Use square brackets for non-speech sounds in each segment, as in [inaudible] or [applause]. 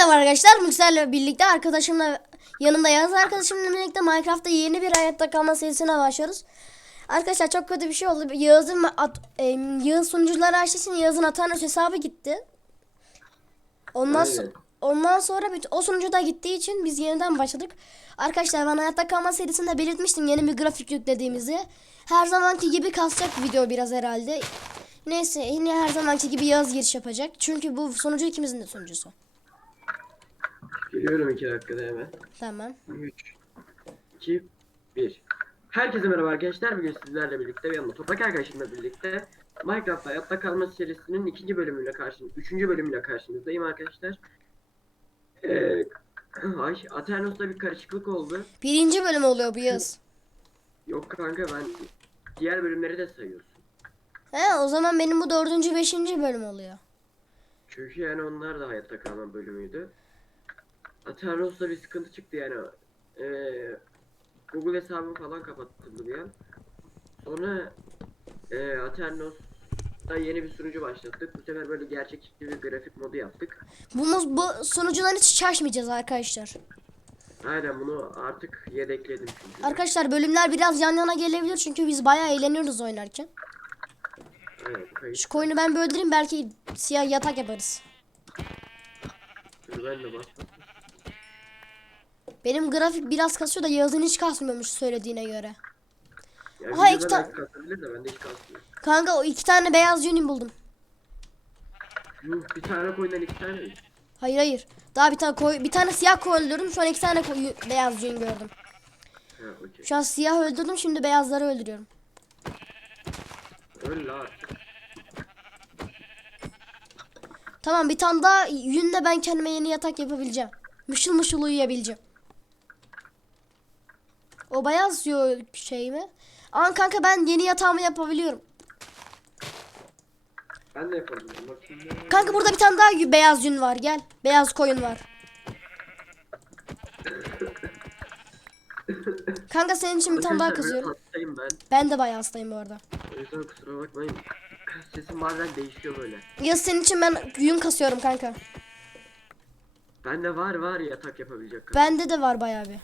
merhaba arkadaşlar. Müksel'le birlikte arkadaşımla yanımda Yağız arkadaşımla birlikte Minecraft'ta yeni bir hayatta kalma serisine başlıyoruz. Arkadaşlar çok kötü bir şey oldu. Yağız'ın at, e, Yağız sunucuları açtığı için Yağız'ın Atanos hesabı gitti. Ondan, so- ondan sonra bütün, o sunucu da gittiği için biz yeniden başladık. Arkadaşlar ben hayatta kalma serisinde belirtmiştim yeni bir grafik yüklediğimizi. Her zamanki gibi kasacak video biraz herhalde. Neyse yine her zamanki gibi Yağız giriş yapacak. Çünkü bu sunucu ikimizin de sunucusu. Geliyorum iki dakikada hemen. Tamam. 3, 2, 1. Herkese merhaba arkadaşlar. Bugün sizlerle birlikte ve yanımda Toprak arkadaşımla birlikte Minecraft Hayatta Kalma serisinin ikinci bölümüyle karşınız, üçüncü bölümüyle karşınızdayım arkadaşlar. Ee, ay, Aternos'ta bir karışıklık oldu. Birinci bölüm oluyor bu yaz. Yok kanka ben diğer bölümleri de sayıyorsun. He o zaman benim bu dördüncü beşinci bölüm oluyor. Çünkü yani onlar da hayatta kalma bölümüydü. Aternos'ta bir sıkıntı çıktı yani. Ee, Google hesabım falan kapatıldı bir an. Sonra ee, Aternos'ta yeni bir sunucu başlattık. Bu sefer böyle gerçekçi bir grafik modu yaptık. Bu, mu- bu sunucudan hiç şaşmayacağız arkadaşlar. Aynen bunu artık yedekledim çünkü. Arkadaşlar bölümler biraz yan yana gelebilir çünkü biz bayağı eğleniyoruz oynarken. Aynen kayıt. Şu koyunu ben bir öldüreyim belki siyah yatak yaparız. Dur ben de bastım. Benim grafik biraz kasıyor da Yağız'ın hiç kasmıyormuş söylediğine göre. Yani Aha, iki ta- belki kasabilir de bende hiç kasmıyor. Kanka o iki tane beyaz yünüm buldum. Yuh bir tane koyundan iki tane mi? Hayır hayır. Daha bir tane koy, bir tane siyah koy öldürdüm. An iki tane koy, beyaz yün gördüm. Ha okey. Şu an siyah öldürdüm şimdi beyazları öldürüyorum. La artık. Tamam bir tane daha yünle ben kendime yeni yatak yapabileceğim. Mışıl mışıl uyuyabileceğim. O beyaz yo şey mi? Aman kanka ben yeni yatağımı yapabiliyorum. Ben de yapabilirim. Bakayım. Kanka burada bir tane daha beyaz yün var gel. Beyaz koyun var. [laughs] Kanka senin için bir tane daha kazıyorum. hastayım ben. Ben de bayağı hastayım bu arada. O yüzden kusura bakmayın. Sesim bazen değişiyor böyle. Ya senin için ben yün kasıyorum kanka. Bende var var yatak yapabilecek kadar. Bende de var bayağı bir.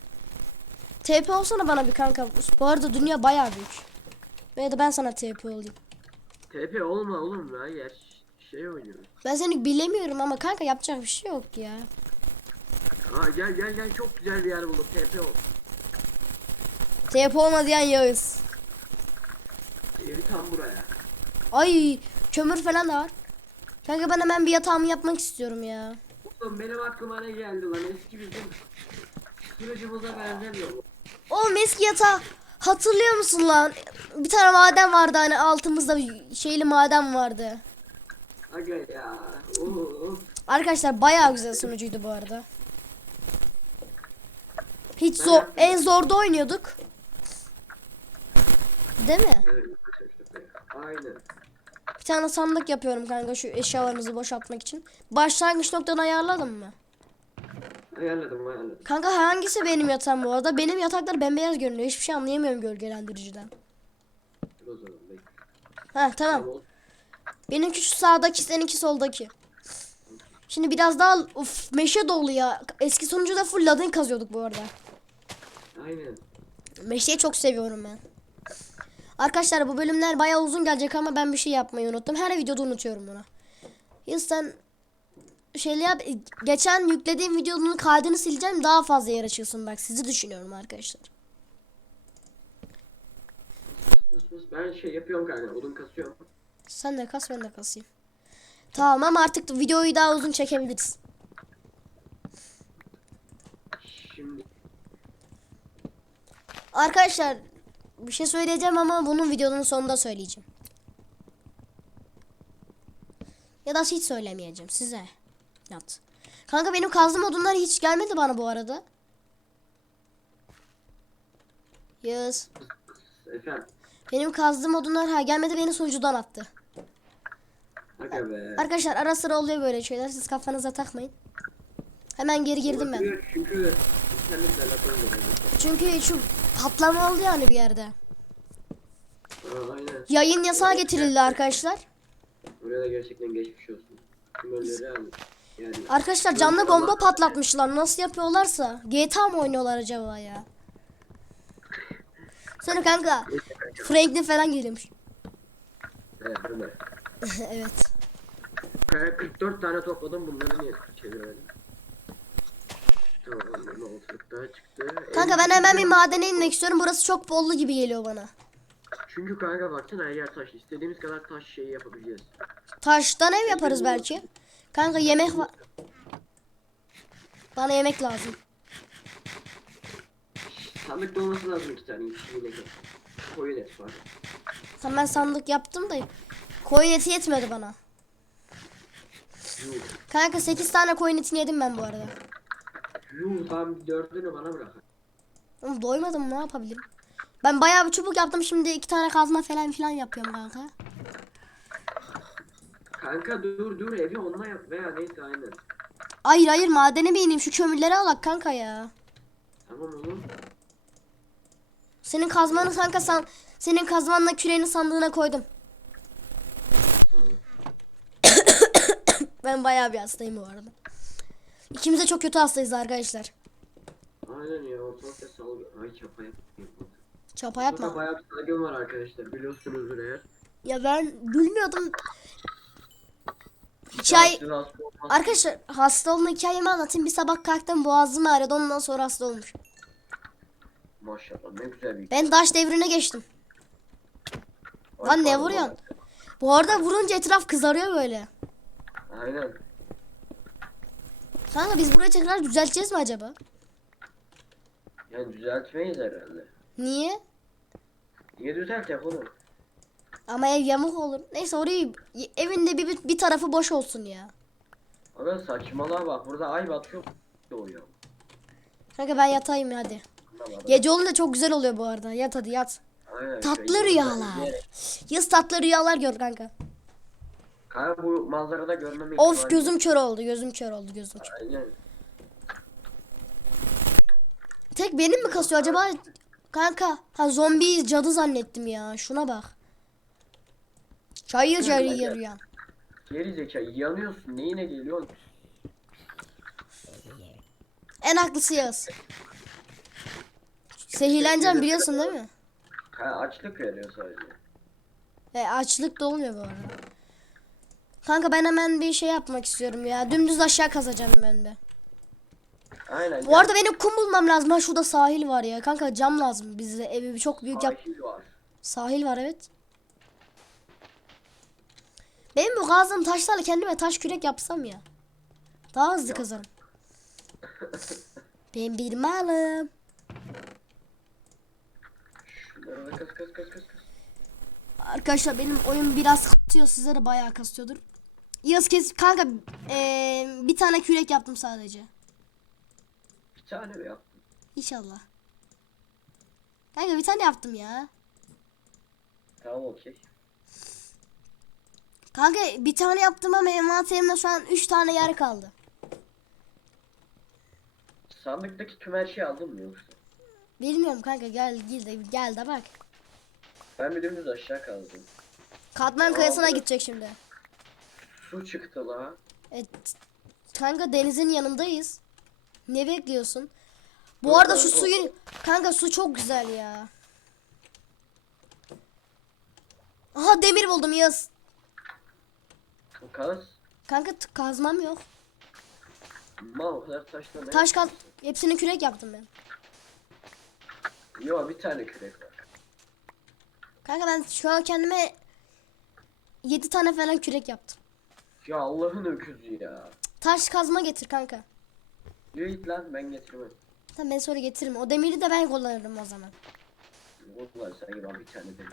TP olsana bana bir kanka. Bu arada dünya bayağı büyük. Veya da ben sana TP olayım. TP olma oğlum ya yer şey oynuyoruz. Ben seni bilemiyorum ama kanka yapacak bir şey yok ya. Aa gel gel gel çok güzel bir yer buldum TP ol. TP olma diyen Yağız. Yeri tam buraya. Ay kömür falan da var. Kanka ben hemen bir yatağımı yapmak istiyorum ya. Oğlum benim aklıma ne geldi lan eski bizim sunucumuza benzemiyor. Oğlum eski yatağı hatırlıyor musun lan? Bir tane maden vardı hani altımızda bir şeyli maden vardı. Aga ya. Oo. Arkadaşlar bayağı güzel sunucuydu bu arada. Hiç zor, en zorda oynuyorduk. Değil mi? Aynen. Bir tane sandık yapıyorum kanka şu eşyalarımızı boşaltmak için. Başlangıç noktanı ayarladın mı? Ayarladım ayarladım. Kanka hangisi benim yatağım bu arada? Benim yataklar bembeyaz görünüyor. Hiçbir şey anlayamıyorum gölgelendiriciden. Dur o zaman bekle. Ha tamam. Tamam. Benimki şu sağdaki, seninki soldaki. Şimdi biraz daha uf meşe dolu ya. Eski sonucu da full ladin kazıyorduk bu arada. Aynen. Meşeyi çok seviyorum ben. Arkadaşlar bu bölümler bayağı uzun gelecek ama ben bir şey yapmayı unuttum. Her videoda unutuyorum bunu. Ya sen şeyle yap. Geçen yüklediğim videonun kaydını sileceğim. Daha fazla yer açılsın bak. Sizi düşünüyorum arkadaşlar. Ben şey yapıyorum kanka odun kasıyorum. Sen de kas ben de kasayım. Tamam ama artık videoyu daha uzun çekebiliriz. Şimdi Arkadaşlar bir şey söyleyeceğim ama bunun videonun sonunda söyleyeceğim. Ya da hiç söylemeyeceğim size. Yat. Kanka benim kazdığım odunlar hiç gelmedi bana bu arada. Yağız. efendim. Benim kazdığım odunlar ha gelmedi beni sunucudan attı. Aga be. Arkadaşlar ara sıra oluyor böyle şeyler siz kafanıza takmayın. Hemen geri girdim ben. Çünkü. Çünkü şu patlama oldu yani bir yerde. Aa, aynen. Yayın yasağı getirildi arkadaşlar. Buraya da gerçekten geçmiş olsun. Tüm ölüleri almış. Yani Arkadaşlar canlı bomba patlatmışlar. Nasıl yapıyorlarsa. GTA mı oynuyorlar acaba ya? Sonra kanka Franklin falan geliyormuş. [laughs] evet, mi? evet. Kanka 44 tane topladım bunları niye çeviremedim? Tamam çıktı. Kanka ben En- hemen bir madene inmek istiyorum. Burası çok bollu gibi geliyor bana. Çünkü kanka baksana her yer taş. İstediğimiz kadar taş şeyi yapabileceğiz. Taştan ev yaparız belki. Kanka yemek var. Bana yemek lazım. Sandıkta olması lazım iki tane. iki şeyle. Koyun et var. Tamam ben sandık yaptım da koyun eti yetmedi bana. Yuh. Kanka 8 tane koyun etini yedim ben bu arada. Yuh tamam dördünü bana bırak. Oğlum doymadım ne yapabilirim? Ben bayağı bir çubuk yaptım şimdi iki tane kazma falan filan yapıyorum kanka. Kanka dur dur evi onunla yap veya neyse aynen. Hayır hayır madene mi ineyim şu kömürleri alak kanka ya. Tamam oğlum. Senin kazmanı kanka san senin kazmanla küreğini sandığına koydum. Ben bayağı bir hastayım bu arada. İkimiz de çok kötü hastayız arkadaşlar. Aynen ya ortalıkta salgın. Ay çapa yapmayayım. Çapa yapma. bayağı bir salgın var arkadaşlar biliyorsunuzdur eğer. Ya ben bilmiyordum. Hikaye... Arkadaşlar hasta olma hikayemi anlatayım. Bir sabah kalktım boğazım ağrıyordu ondan sonra hasta olmuş. Maşallah ne güzel bir Ben taş devrine geçtim. Ay, Lan ne vuruyorsun? Bu arada vurunca etraf kızarıyor böyle. Aynen. Kanka biz burayı tekrar düzelteceğiz mi acaba? Yani düzeltmeyiz herhalde. Niye? Niye düzeltecek oğlum? Ama ev yamuk olur. Neyse orayı evinde bir, bir, bir tarafı boş olsun ya. Aga saçmalığa bak burada ay batıyor doğuyor. Kanka ben yatayım ya, hadi. Anlamadım. Gece olunca çok güzel oluyor bu arada. Yat hadi yat. Aynen, Tatlı şöyle rüyalar. Yaz tatlı rüyalar gör kanka. Kanka bu manzarada görmem Of gözüm kör oldu. Gözüm kör oldu. Gözüm kör. Aynen. Tek benim mi kasıyor acaba? Kanka ha zombi cadı zannettim ya. Şuna bak. Çayır çayır ya. Geri zeka yanıyorsun neyine geliyorsun? En haklısı Yağız. Zehirleneceğim biliyorsun değil mi? Ha, açlık veriyor sadece. E, açlık da olmuyor bu arada. Kanka ben hemen bir şey yapmak istiyorum ya. Dümdüz aşağı kazacağım ben de. Aynen. Bu arada benim kum bulmam lazım. Ha şurada sahil var ya. Kanka cam lazım bize. Evi çok büyük yap. Sahil var. Sahil var evet. Benim bu kazdığım taşlarla kendime taş kürek yapsam ya. Daha hızlı kazarım. ben bir malım. Arkadaşlar benim oyun biraz kasıyor. Size de bayağı kasıyordur. Yaz kes kanka eee, bir tane kürek yaptım sadece. Bir tane mi yaptın? İnşallah. Kanka bir tane yaptım ya. Tamam okey. Kanka bir tane yaptım ama envanterimde şu an 3 tane yer kaldı. Sandıktaki tüm her şeyi aldın mı yoksa? Bilmiyorum kanka gel gel de gel de bak. Ben bir dümdüz aşağı kaldım. Katman kayasına Aldım. gidecek şimdi. Su çıktı la. Evet. Kanka denizin yanındayız. Ne bekliyorsun? Bu Yok arada şu suyun kanka su çok güzel ya. Aha demir buldum yaz. Kaz. Kanka kazmam yok. Mal o kadar taşla ne? Taş kaz hepsini kürek yaptım ben. Yok bir tane kürek var. Kanka ben şu an kendime 7 tane falan kürek yaptım. Ya Allah'ın öküzü ya. Taş kazma getir kanka. Yürü git lan ben getirmem. Tamam ben sonra getiririm. O demiri de ben kullanırım o zaman. Vurdular sanki ben bir tane dedim.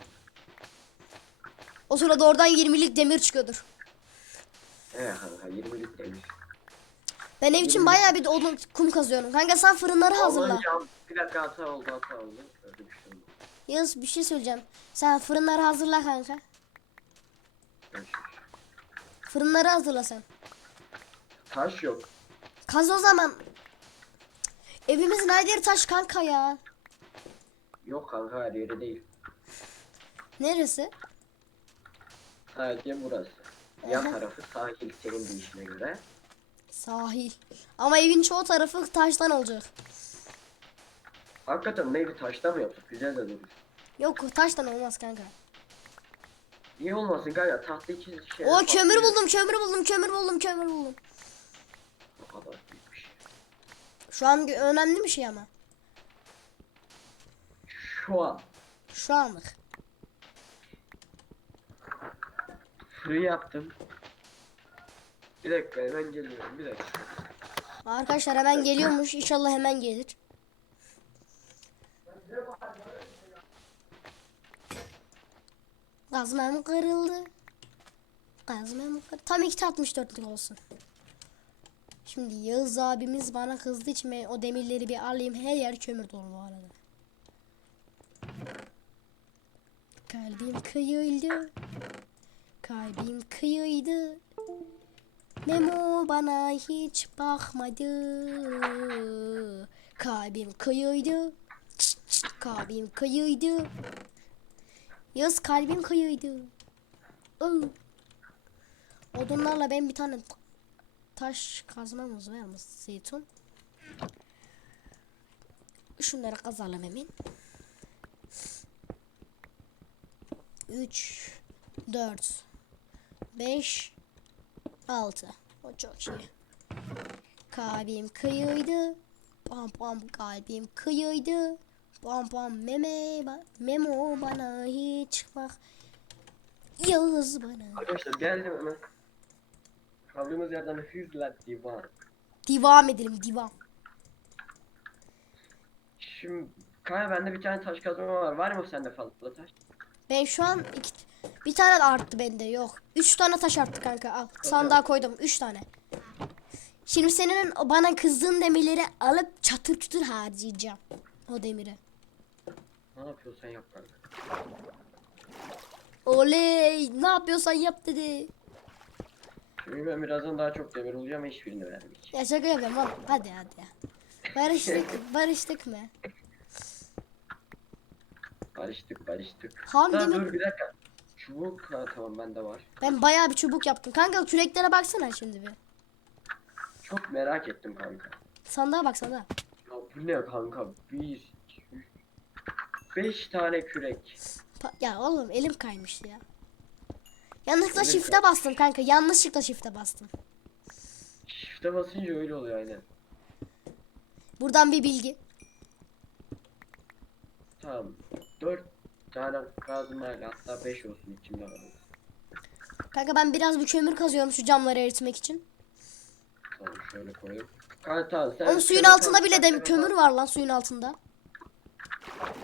O sırada oradan 20'lik demir çıkıyordur. He kanka 20'lik demiş. Ben ev için bayağı bir odun kum kazıyorum. Kanka sen fırınları hazırla. Allah'ın ya bir dakika hata oldu hata oldu. Öyle bir şey oldu. Yağız bir şey söyleyeceğim. Sen fırınları hazırla kanka. Şu- Fırınları hazırla sen. Taş yok. Kaz o zaman. Evimizin her yeri taş kanka ya. Yok kanka her yeri değil. Neresi? Sadece burası. Yan tarafı sahil senin deyişine göre. Sahil. Ama evin çoğu tarafı taştan olacak. Hakikaten neydi taşta mı yaptık? Güzel de durur. Yok taştan olmaz kanka. Niye olmasın kanka? Tahta için şey. O kömür buldum, kömür buldum, kömür buldum, kömür buldum. O kadar büyük bir şey. Şu an önemli bir şey ama. Şu an Şu anlık. Fırın yaptım. Bir dakika hemen geliyorum. Bir dakika. Arkadaşlar hemen geliyormuş. İnşallah hemen gelir. Kazmam kırıldı. Kazmam kırıldı. Tam 2.64'lük olsun. Şimdi Yağız abimiz bana kızdı içme o demirleri bir alayım. Her yer kömür dolu bu arada. Kalbim kıyıldı. Kalbim kıyıydı. Memo bana hiç bakmadı. Kalbim kıyıydı. Kalbim kıyıydı. Yaz kalbim kıyıydı. Iı. Odunlarla ben bir tane taş kazmamız var mı Zeytun? Şunları kazalım hemen. 3 4 5 6 O çok iyi. Kalbim kıyıydı. Pam pam kalbim kıyıydı. Pam pam meme ba- memo bana hiç bak. Yağız bana. Arkadaşlar geldim hemen. Kaldığımız yerden hızla divan. Devam edelim devam. Şimdi kanka bende bir tane taş kazma var. Var mı sende fazla taş? Ben şu an iki, bir tane arttı bende yok. Üç tane taş arttı kanka al. Sandığa koydum üç tane. Şimdi senin bana kızdığın demirleri alıp çatır çutur harcayacağım. O demiri. Ne yapıyorsan yap kanka. Oley ne yapıyorsan yap dedi. Şimdi ben birazdan daha çok demir olacağım hiçbirini vermeyeceğim. Ya şaka yapıyorum oğlum. Hadi hadi ya. Barıştık, [laughs] barıştık mı? Barıştık barıştık. Ham Daha demir- dur bir dakika. Çubuk ha tamam bende var. Ben bayağı bir çubuk yaptım. Kanka küreklere baksana şimdi bir. Çok merak ettim kanka. Sandığa bak sandığa. Ya bu ne kanka? Bir, iki, üç, beş tane kürek. Pa- ya oğlum elim kaymıştı ya. Yanlışlıkla Elim shift'e bastım kanka. Yanlışlıkla shift'e bastım. Shift'e basınca öyle oluyor aynen. Buradan bir bilgi. Tamam. Dört tane kazmayla hatta beş olsun içimde var. Kanka ben biraz bir kömür kazıyorum şu camları eritmek için. Tamam şöyle koyayım. Kanka tamam sen Oğlum suyun kömür altında bile de kömür var lan suyun altında.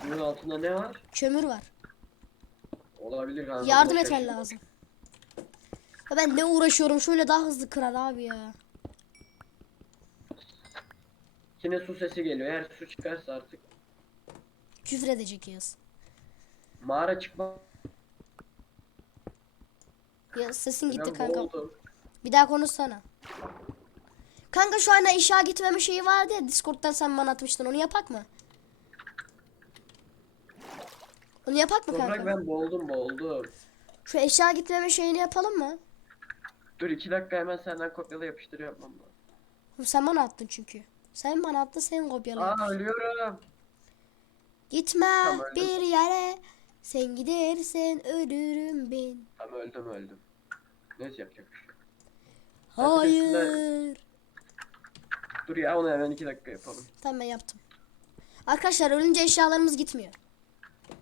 Suyun altında ne var? Kömür var. Olabilir kanka. Yardım etmen lazım. Ya ben ne uğraşıyorum şöyle daha hızlı kırar abi ya. Yine su sesi geliyor. Eğer su çıkarsa artık Küfür edecek yaz. Mağara çıkma. Ya sesin gitti Ben kanka. boğuldum. Bir daha konuşsana. Kanka şu an işe gitmeme şeyi vardı ya Discord'dan sen bana atmıştın onu yapak mı? Onu yapak mı Toprak kanka? ben boğuldum boğuldum. Şu eşya gitmeme şeyini yapalım mı? Dur iki dakika hemen senden kopyala yapıştır yapmam lazım. Oğlum Sen bana attın çünkü. Sen bana attın sen kopyala. Aa ölüyorum. Gitme Tamam, bir yere. Sen gidersen ölürüm ben. Tamam öldüm öldüm. Neyse yapacak Hayır. Dur ya onu hemen iki dakika yapalım. Tamam ben yaptım. Arkadaşlar ölünce eşyalarımız gitmiyor. Ne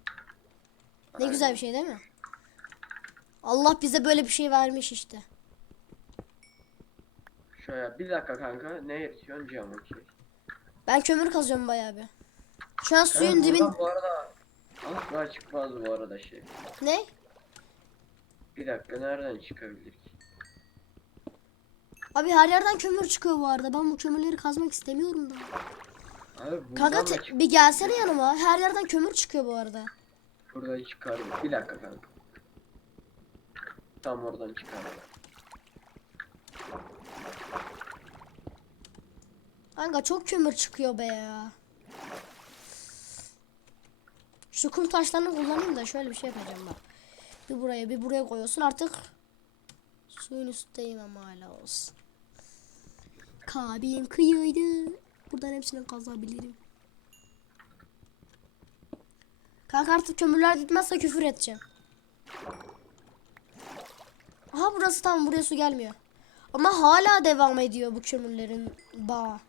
Aynen. güzel bir şey değil mi? Allah bize böyle bir şey vermiş işte. Şöyle bir dakika kanka. Ne yetişiyorsun cam okey. Ben kömür kazıyorum bayağı bir. Şu an suyun Evet, dibin... Bu arada asla çıkmaz bu arada şey. Ne? Bir dakika nereden çıkabilir ki? Abi her yerden kömür çıkıyor bu arada. Ben bu kömürleri kazmak istemiyorum da. Abi Kanka te- bir gelsene yanıma. Her yerden kömür çıkıyor bu arada. Buradan çıkar. Bir dakika kanka. Tam oradan çıkar. Kanka çok kömür çıkıyor be ya. Şu kum taşlarını kullanayım da şöyle bir şey yapacağım bak. Bir buraya bir buraya koyuyorsun artık. Suyun üstteyim ama hala olsun. Kalbim kıyıydı. Buradan hepsini kazabilirim. Kanka artık kömürler gitmezse küfür edeceğim. Aha burası tam buraya su gelmiyor. Ama hala devam ediyor bu kömürlerin bağı.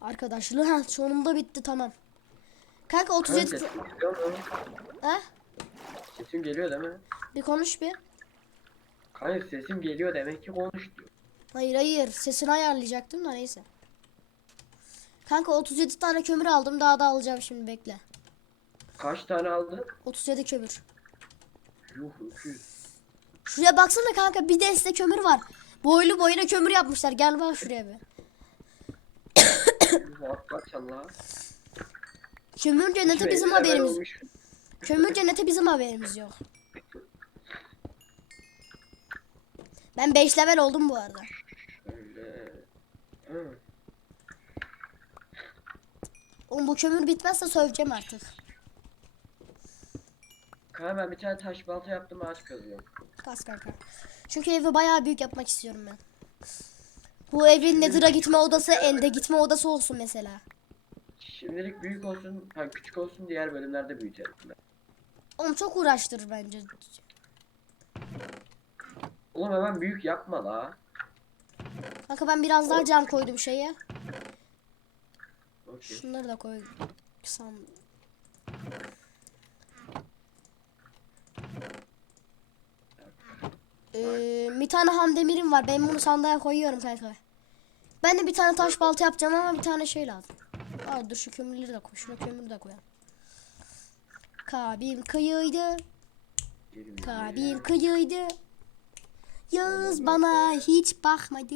Arkadaşlar sonunda bitti tamam. Kanka 37 Kanka, geliyor mu? He? Sesim geliyor değil mi? Bir konuş bir. Hayır sesim geliyor demek ki konuş diyor. Hayır hayır sesini ayarlayacaktım da neyse. Kanka 37 tane kömür aldım daha da alacağım şimdi bekle. Kaç tane aldın? 37 kömür. Yuh 200. Şuraya baksana kanka bir deste kömür var. Boylu boyuna kömür yapmışlar. Gel bak şuraya bir. Atlatacağım Kömür cenneti bizim haberimiz. Kömür cenneti bizim haberimiz yok. Ben 5 level oldum bu arada. Oğlum bu kömür bitmezse söveceğim artık. Kanka ben bir tane taş balta yaptım ağaç kazıyorum. Kas kanka. Çünkü evi bayağı büyük yapmak istiyorum ben. Bu evin Nether'a gitme odası, End'e gitme odası olsun mesela. Şimdilik büyük olsun, ha küçük olsun diğer bölümlerde büyütelim. ben. Oğlum çok uğraştırır bence. Oğlum hemen büyük yapma la. Kanka ben biraz daha cam koydum şeye. Okey. Şunları da koydum. Sam. Ee, bir tane ham demirim var. Ben bunu sandığa koyuyorum kanka. Ben de bir tane taş balta yapacağım ama bir tane şey lazım. Aa, dur şu kömürleri de koy. Şuna kömür de koyalım. Kalbim kıyıydı. Kalbim kıyıydı. Yağız bana hiç bakmadı.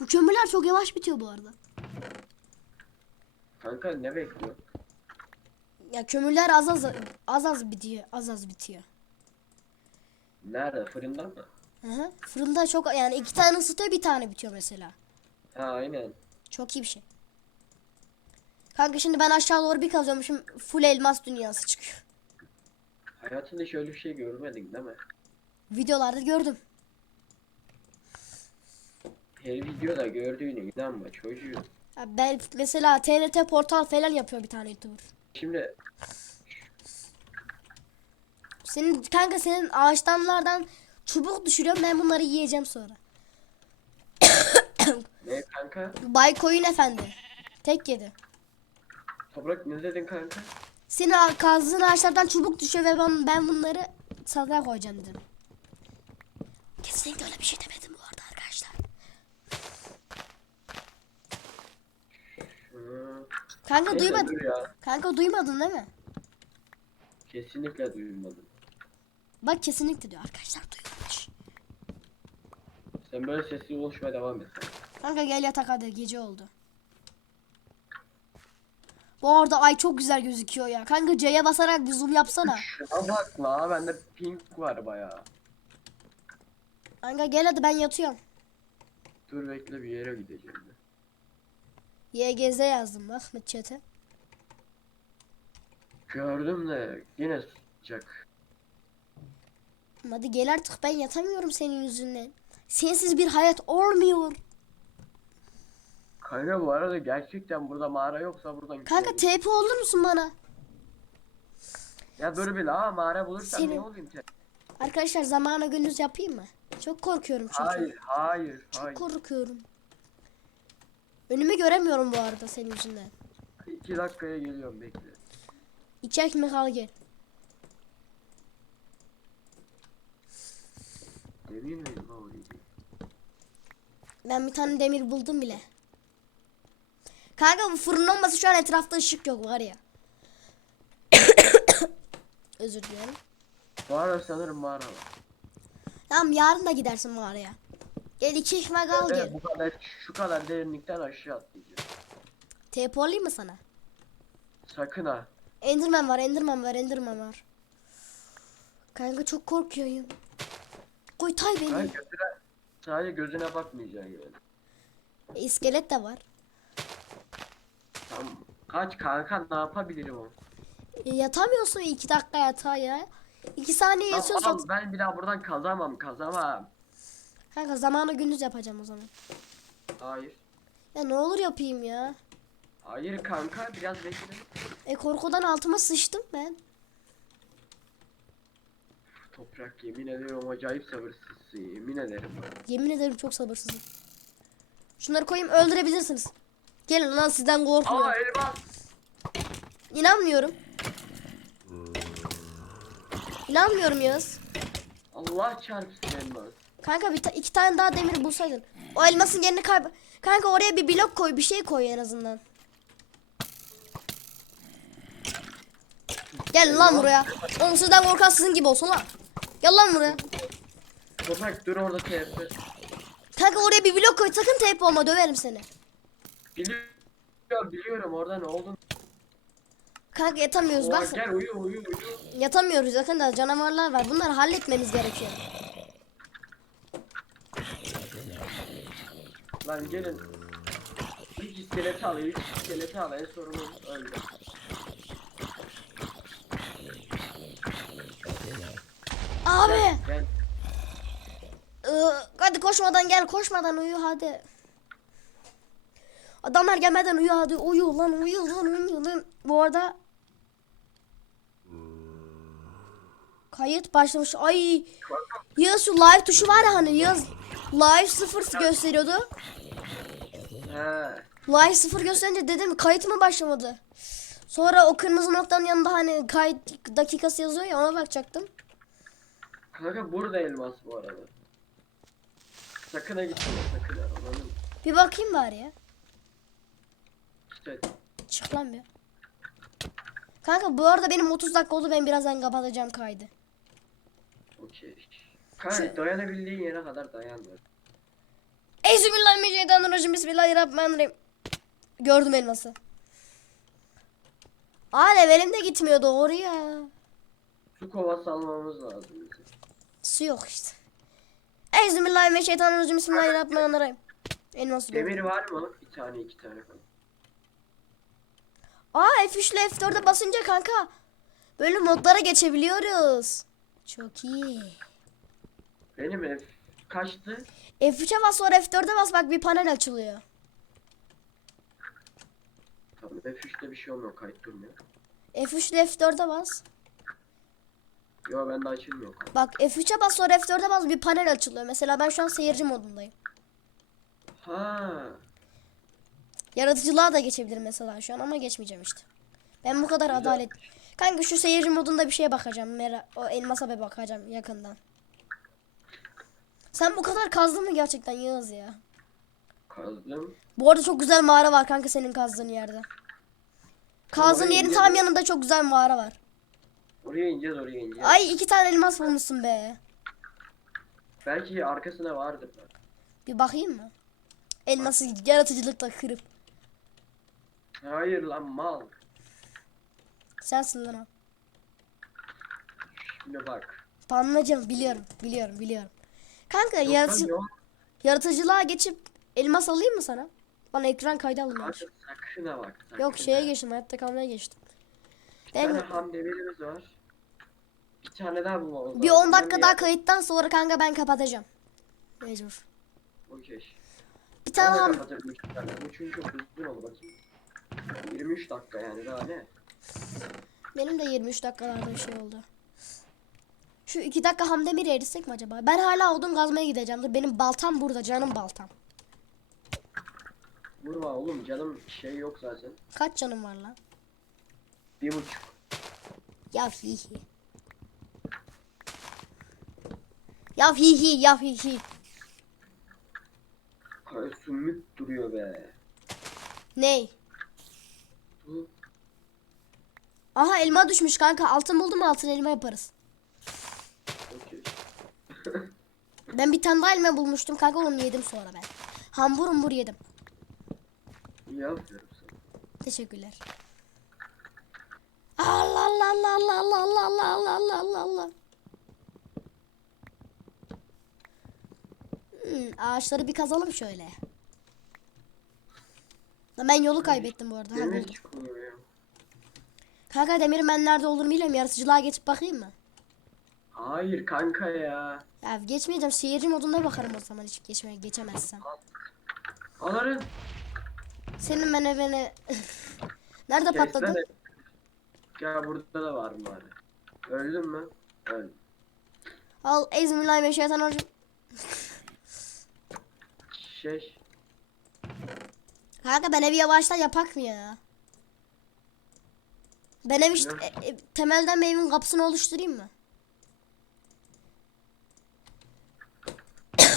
Bu kömürler çok yavaş bitiyor bu arada. Kanka ne bekliyor? Ya kömürler az az az az bitiyor. Az az bitiyor. Nerede? Fırında mı? Hı hı. Fırında çok yani iki tane ısıtıyor bir tane bitiyor mesela. Ha aynen. Çok iyi bir şey. Kanka şimdi ben aşağı doğru bir kazıyormuşum. Full elmas dünyası çıkıyor. Hayatında şöyle bir şey görmedin değil mi? Videolarda gördüm. Her videoda gördüğüne inanma çocuğu. Ya ben mesela TNT portal falan yapıyor bir tane YouTuber. Şimdi Senin kanka senin ağaçtanlardan çubuk düşürüyorum ben bunları yiyeceğim sonra. ne kanka? Bay Koyun Efendi. Tek yedi. Toprak ne dedin kanka? Senin kazdığın ağaçlardan çubuk düşüyor ve ben, ben bunları sandığa koyacağım dedim. Kesinlikle öyle bir şey demedim bu arada arkadaşlar. Hı. Kanka Neyse, duymadın. dur ya. Kanka duymadın değil mi? Kesinlikle duymadım. Bak kesinlikle diyor arkadaşlar duymamış. Sen böyle sesli konuşmaya devam et. Kanka gel yatak hadi gece oldu. Bu arada ay çok güzel gözüküyor ya. Kanka C'ye basarak bir zoom yapsana. Şuna bak la bende pink var bayağı. Kanka gel hadi ben yatıyorum. Dur bekle bir yere gideceğim. ben. YGZ yazdım bak chat'e. Gördüm de yine sıcak. Hadi gel artık ben yatamıyorum senin yüzünden. Sensiz bir hayat olmuyor. Kanka bu arada gerçekten burada mağara yoksa buradan Kanka gidelim. TP olur musun bana? Ya dur bir la mağara bulursam Senin- ne olayım ki? Arkadaşlar zamanı gündüz yapayım mı? Çok korkuyorum çünkü. Hayır hayır Çok hayır. korkuyorum. Önümü göremiyorum bu arada senin yüzünden. İki dakikaya geliyorum bekle. İki ekmek al gel. Demir miyim? Ben bir tane demir buldum bile. Kanka bu fırın olmasa şu an etrafta ışık yok var ya. [coughs] Özür dilerim. Arada sanırım mağara var. Tamam yarın da gidersin mağaraya. Gel iki ekmek al Evet, gel. bu kadar şu kadar derinlikten aşağı atlayacağım. TP olayım mı sana? Sakın ha. Enderman var, Enderman var, Enderman var. Kanka çok korkuyorum. Koy tay beni. Ben gözüne, sadece gözüne bakmayacaksın yani. E, İskelet de var. Tamam. Kaç kanka ne yapabilirim o? E, yatamıyorsun iki dakika yatağa ya. İki saniye Lan yatıyorsun. al, ben bir daha buradan kazamam kazamam. Kanka zamanı gündüz yapacağım o zaman. Hayır. Ya ne olur yapayım ya. Hayır kanka biraz bekle. E korkudan altıma sıçtım ben. Toprak yemin ediyorum acayip sabırsızsın yemin ederim. Yemin ederim çok sabırsızım. Şunları koyayım öldürebilirsiniz. Gelin lan sizden korkmuyorum. Aa elmas. İnanmıyorum. İnanmıyorum Yağız. Allah çarpsın elmas. Kanka bir ta- iki tane daha demir bulsaydın. O elmasın yerini kayb... Kanka oraya bir blok koy, bir şey koy en azından. Gel lan buraya. Oğlum sizden korkan sizin gibi olsun lan. Gel lan buraya. Toprak dur orada TP. Kanka oraya bir blok koy. Sakın teyp olma döverim seni. Biliyorum biliyorum orada ne oldu. Kanka yatamıyoruz Oha, bak. gel uyu uyu uyu. Yatamıyoruz yakında canavarlar var. Bunları halletmemiz gerekiyor. Lan gelin. İlk iskeleti al, ilk iskeleti al. En sorumuz öldü. Abi. Gel. Ee, hadi koşmadan gel koşmadan uyu hadi. Adamlar gelmeden uyu hadi uyu lan uyu lan uyu lan. Bu arada kayıt başlamış. Ay Yağız şu live tuşu var ya hani Yağız live sıfır gösteriyordu. Live sıfır gösterince dedim kayıt mı başlamadı. Sonra o kırmızı noktanın yanında hani kayıt dakikası yazıyor ya ona bakacaktım. Kanka burada elmas bu arada. Sakın ha gitme sakın ha. Bir bakayım bari ya. İşte Çık lan bir. Kanka bu arada benim 30 dakika oldu ben birazdan kapatacağım kaydı. okey. Kanka dayanabildiğin yere kadar dayan. Euzubillahimineşşeytanirracim bismillahirrahmanirrahim. Gördüm elması. Aa levelim de gitmiyor doğru ya. Su kovası almamız lazım. Su yok işte. Euzubillahimineşşeytanirracim bismillahirrahmanirrahim. Elması. Demir var mı? Bir tane iki tane falan. Aa F3 ile F4'e basınca kanka böyle modlara geçebiliyoruz. Çok iyi. Benim ev kaçtı? F3'e bas sonra F4'e bas bak bir panel açılıyor. Tamam F3'te bir şey olmuyor kayıt durmuyor. F3 ile F4'e bas. Yo bende açılmıyor kanka. Bak F3'e bas sonra F4'e bas bir panel açılıyor. Mesela ben şu an seyirci modundayım. Ha. Yaratıcılığa da geçebilirim mesela şu an ama geçmeyeceğim işte. Ben bu kadar adalet. Kanka şu seyirci modunda bir şeye bakacağım. Mera o elmasa bir bakacağım yakından. Sen bu kadar kazdın mı gerçekten Yağız ya? Kazdım. Bu arada çok güzel mağara var kanka senin kazdığın yerde. Kazdığın Oraya yerin ineceğiz tam yanında çok güzel mağara var. Oraya ineceğiz oraya ineceğiz. Ay iki tane elmas bulmuşsun be. Belki arkasında vardır. Bir bakayım mı? Elması yaratıcılıkla kırıp. Hayır lan mal. Sensin lan o. Şimdi bak. Panlacım biliyorum biliyorum biliyorum. Kanka Yok yaratıcı, yok. yaratıcılığa geçip elmas alayım mı sana? Bana ekran kaydı alın. Kanka sakın ha bak. Sakın Yok şeye geçtim hayatta kalmaya geçtim. Bir tane Ben ham demirimiz var. Bir tane daha bulmamız bir lazım. 10 dakika Ben daha kayıttan sonra kanka ben kapatacağım. Mecbur. Okey. Bir tane tane. Bu çünkü çok uzun oldu bakayım. 23 dakika yani daha ne? benim de 23 dakikalarda bir şey oldu. Şu 2 dakika ham demir erisek mi acaba? Ben hala odun kazmaya gideceğim. Dur benim baltam burada canım baltam. Vurma oğlum canım şey yok zaten. Kaç canım var lan? Bir buçuk. Ya hihi. Ya hihi ya hihi. Kanka sümük duruyor be. Ney? Aha elma düşmüş kanka. Altın buldum altın elma yaparız. okey. Ben bir tane daha elma bulmuştum kanka onu yedim sonra ben. Hambur humbur yedim. İyi aferin sana. Teşekkürler. Allah Allah Allah Allah Allah Allah Allah Allah Allah Allah Allah. Hmm, ağaçları bir kazalım şöyle. Lan Ben yolu kaybettim bu arada. Ha, Demir buldum. çıkmıyor ya. Kanka demirin ben nerede olduğunu bilmiyorum. Yaratıcılığa geçip bakayım mı? Hayır kanka ya. Ya geçmeyeceğim. Seyirci modunda bakarım o zaman hiç geçmeye geçemezsem. Aların. Senin ben evine... [laughs] Nerede patladı? Kestane. Ya burada da var mı bari? Öldün mü? Öldüm. Al ezmillahi ve şeytan hocam. [laughs] Şey. Kanka ben evi yavaştan yapak mı ya? Ben ev işte, e, e, temelden evin kapısını oluşturayım mı? [coughs]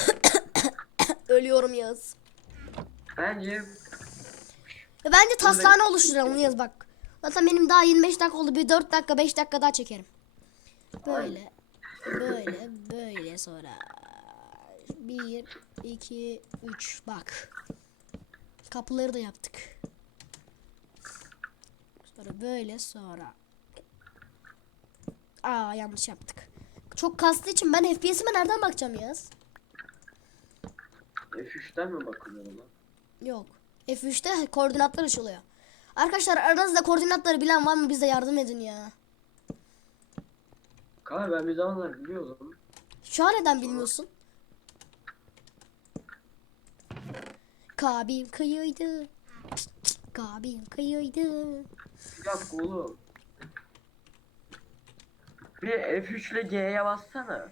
Ölüyorum Yağız. Bence bence taslağını oluşturalım Yağız bak. Zaten benim daha 25 dakika oldu. Bir 4 dakika 5 dakika daha çekerim. Böyle. Böyle. Böyle sonra. 1, 2, 3 bak. Kapıları da yaptık. Sonra böyle sonra. Aa yanlış yaptık. Çok kastığı için ben FPS'ime nereden bakacağım Yağız? F3'ten mi bakılıyor lan? Yok. F3'te koordinatlar açılıyor. Arkadaşlar aranızda koordinatları bilen var mı bize yardım edin ya. Kanka ben bir zamanlar biliyordum. Şu an neden bilmiyorsun? Kabim kıyıydı. Kabim kıyıydı. Dakika oğlum. Bir F3 ile G'ye bassana.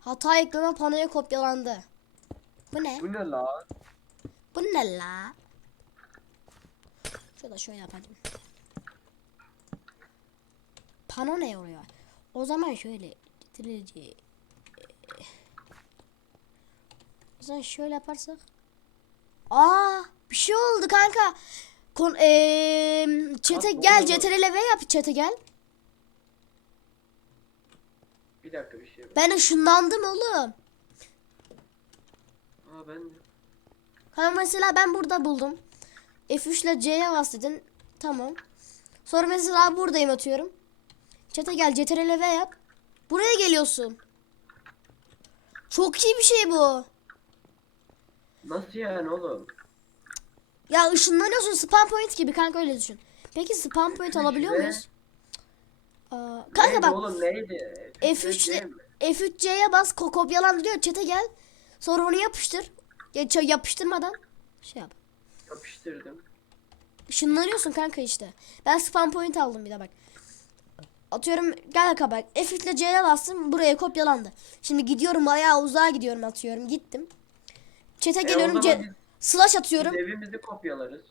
Hata ekleme panoya kopyalandı. Bu ne? Bu ne lan? Bu ne la? Şöyle şöyle yapalım. Pano ne oluyor? O zaman şöyle getirici. Zaman şöyle yaparsak. Aa, bir şey oldu kanka. Kon eee çete Bak, gel. CTRL V yap çete gel. Bir dakika bir şey var. Ben ışınlandım oğlum. Aa ben de. Kanka mesela ben burada buldum. F3 ile C'ye bas dedin. Tamam. Sonra mesela buradayım atıyorum. Çete gel CTRL V yap. Buraya geliyorsun. Çok iyi bir şey bu. Nasıl yani oğlum? Ya ışınlanıyorsun spam point gibi kanka öyle düşün. Peki spam point F3 alabiliyor ve- muyuz? Aa, kanka neydi bak oğlum neydi? F3 ile ile F3C'ye bas ko- kopyalan diyor çete gel. Sonra onu yapıştır. Ya, yapıştırmadan şey yap. Yapıştırdım. Işınlanıyorsun kanka işte. Ben spam point aldım bir de bak. Atıyorum gel kabak. F3 ile C'ye bastım buraya kopyalandı. Şimdi gidiyorum bayağı uzağa gidiyorum atıyorum. Gittim. Çete E, geliyorum. biz- slash Biz atıyorum. evimizi kopyalarız.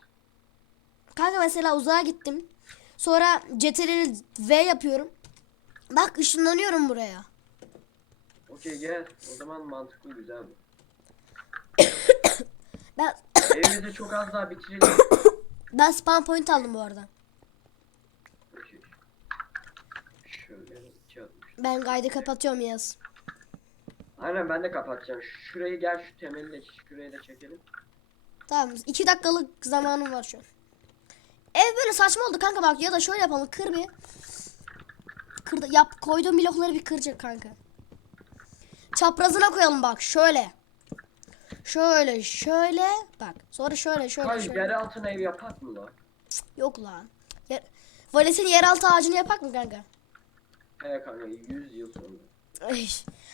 Kanka mesela uzağa gittim. Sonra CTRL V yapıyorum. Bak ışınlanıyorum buraya. Okey gel. O zaman mantıklı güzel bu. [coughs] Ben [coughs] Evimizi çok az daha bitirelim. [coughs] ben spam point aldım bu arada. Şöyle. Ben kaydı kapatıyorum yaz. Aynen ben de kapatacağım. Şurayı gel şu temeli de şurayı da çekelim. Tamam. iki dakikalık zamanım var şu an. Ev böyle saçma oldu kanka bak ya da şöyle yapalım kır bir. Kır, yap koyduğum blokları bir kıracak kanka. Çaprazına koyalım bak şöyle. Şöyle şöyle bak. Sonra şöyle şöyle Hayır şöyle. yer altına ev yapak mı lan? Yok lan. Yer, Vales'in yeraltı ağacını yapak mı kanka? He kanka 100 yıl sonra. Ay,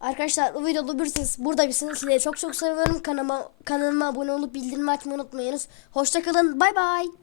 Arkadaşlar bu videoda birsiniz burada bitsin. Sizleri çok çok seviyorum. Kanalıma, kanalıma abone olup bildirim açmayı unutmayınız. Hoşçakalın. Bay bay.